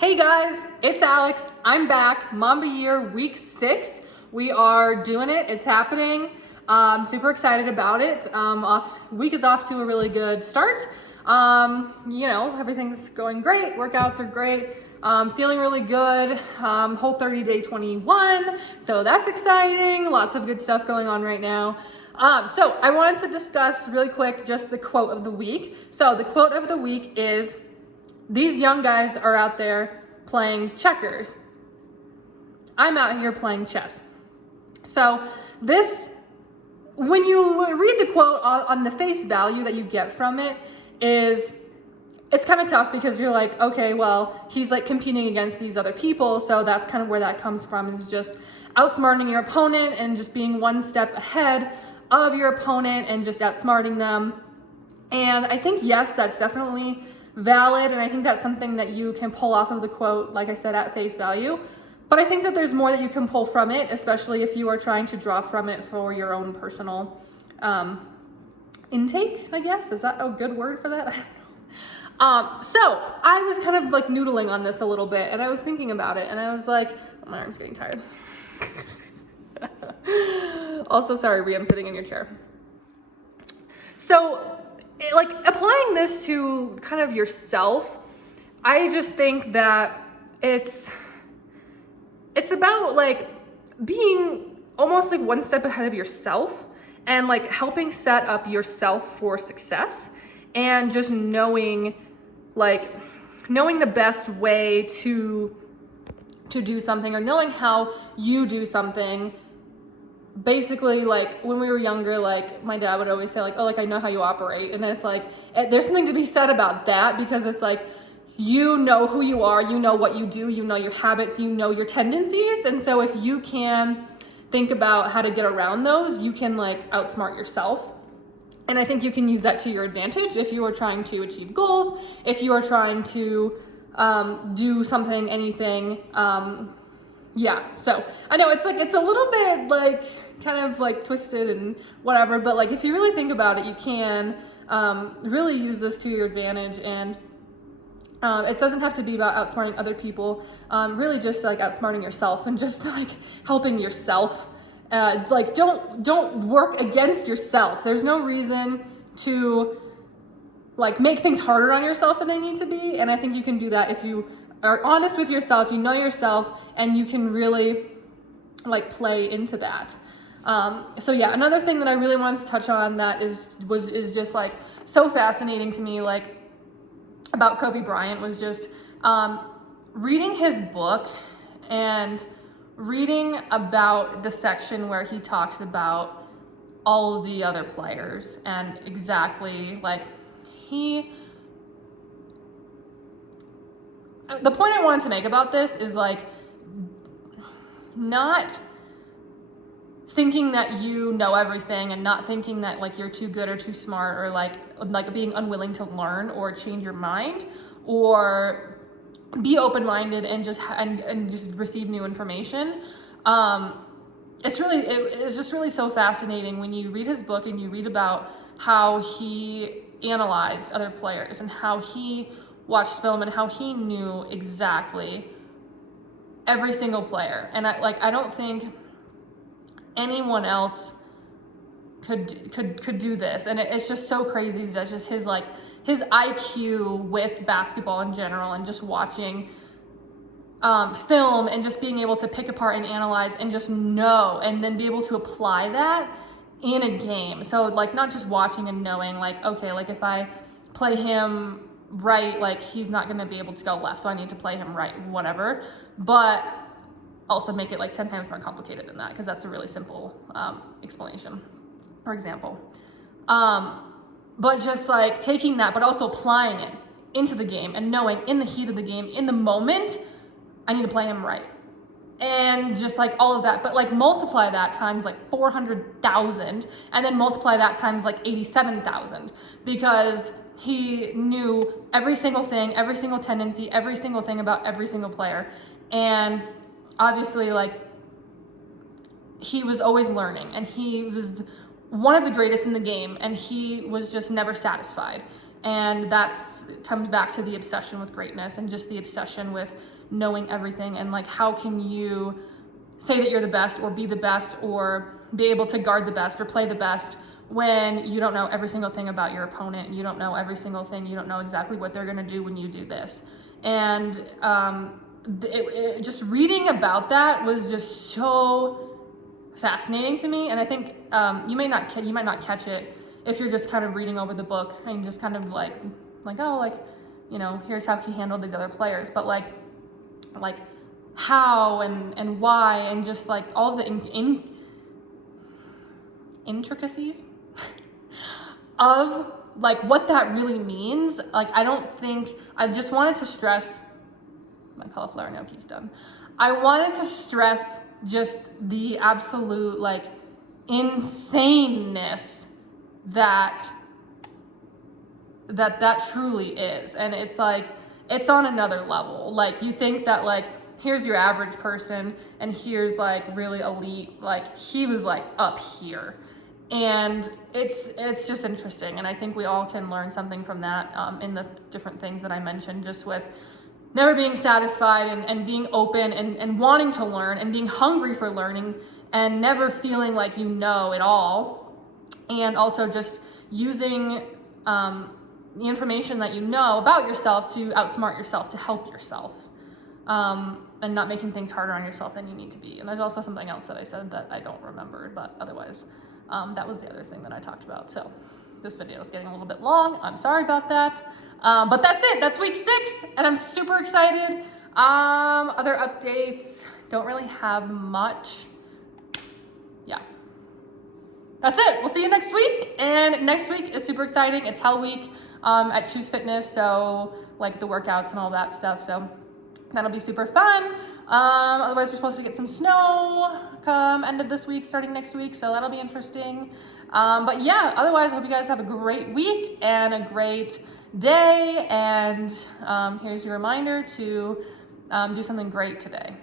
Hey guys, it's Alex. I'm back. Mamba year week 6. We are doing it. It's happening. Super excited about it. Week is off to a really good start. Everything's going great. Workouts are great. Feeling really good. Whole 30-day 21. So that's exciting. Lots of good stuff going on right now. So I wanted to discuss really quick just the quote of the week. So the quote of the week is, "These young guys are out there playing checkers. I'm out here playing chess." So this, when you read the quote on the face value that you get from it, it's kind of tough because you're like, okay, well, he's like competing against these other people. So that's kind of where that comes from, is just outsmarting your opponent and just being one step ahead of your opponent and just outsmarting them. And I think, yes, that's definitely valid, and I think that's something that you can pull off of the quote, like I said, at face value. But I think that there's more that you can pull from it, especially if you are trying to draw from it for your own personal intake, I guess. Is that a good word for that? I don't know. So I was kind of like noodling on this a little bit, and I was thinking about it, and I was like, oh, my arm's getting tired. Also, sorry, Rhea, I'm sitting in your chair. So, like, applying this to kind of yourself, I just think that it's about like being almost like one step ahead of yourself and like helping set up yourself for success, and just knowing the best way to do something, or knowing how you do something. Basically, like when we were younger, like my dad would always say like, oh, like I know how you operate. And it's like, there's something to be said about that, because it's like, you know who you are, you know what you do, you know your habits, you know your tendencies. And so if you can think about how to get around those, you can like outsmart yourself. And I think you can use that to your advantage if you are trying to achieve goals, if you are trying to do something, anything. Yeah, so I know it's a little bit like kind of like twisted and whatever, but like if you really think about it, you can really use this to your advantage. And it doesn't have to be about outsmarting other people, really just like outsmarting yourself and just like helping yourself. Like don't work against yourself. There's no reason to like make things harder on yourself than they need to be. And I think you can do that if you are honest with yourself, you know yourself, and you can really like play into that. So yeah, another thing that I really wanted to touch on that is just like so fascinating to me, like about Kobe Bryant, was just reading his book and reading about the section where he talks about all of the other players, and exactly like the point I wanted to make about this is like not thinking that you know everything, and not thinking that like you're too good or too smart, or like being unwilling to learn or change your mind or be open-minded and just receive new information. It's just really so fascinating when you read his book and you read about how he analyzed other players and how he watched film and how he knew exactly every single player. And I don't think anyone else could do this. And it's just so crazy that just his IQ with basketball in general, and just watching film and just being able to pick apart and analyze and just know, and then be able to apply that in a game. So like not just watching and knowing like, okay, like if I play him right, like he's not going to be able to go left, so I need to play him right, whatever. But also make it like 10 times more complicated than that, because that's a really simple explanation or example. But just like taking that, but also applying it into the game and knowing in the heat of the game, in the moment, I need to play him right. And just like all of that, but like multiply that times like 400,000, and then multiply that times like 87,000, because he knew every single thing, every single tendency, every single thing about every single player. And obviously like he was always learning, and he was one of the greatest in the game, and he was just never satisfied. And that's comes back to the obsession with greatness and just the obsession with knowing everything, and like how can you say that you're the best or be the best or be able to guard the best or play the best when you don't know every single thing about your opponent, you don't know every single thing, you don't know exactly what they're going to do when you do this. And just reading about that was just so fascinating to me. And I think you might not catch it if you're just kind of reading over the book and just kind of like oh, like, you know, here's how he handled these other players, but like how and why, and just like all the intricacies of like what that really means. Like, I just wanted to stress, my cauliflower gnocchi's done. I wanted to stress just the absolute like insaneness that truly is. And it's like, it's on another level. Like, you think that like, here's your average person and here's like really elite, like he was like up here. And it's just interesting. And I think we all can learn something from that in the different things that I mentioned, just with never being satisfied and being open and wanting to learn and being hungry for learning and never feeling like you know it all. And also just using the information that you know about yourself to outsmart yourself, to help yourself, and not making things harder on yourself than you need to be. And there's also something else that I said that I don't remember, but otherwise, that was the other thing that I talked about. So this video is getting a little bit long. I'm sorry about that. But that's it. That's week 6, and I'm super excited. Other updates, don't really have much. Yeah. That's it. We'll see you next week. And next week is super exciting. It's Hell Week at Choose Fitness, so like the workouts and all that stuff. So that'll be super fun. Otherwise, we're supposed to get some snow come end of this week, starting next week, so that'll be interesting. But yeah, otherwise, I hope you guys have a great week and a great day. And here's your reminder to do something great today.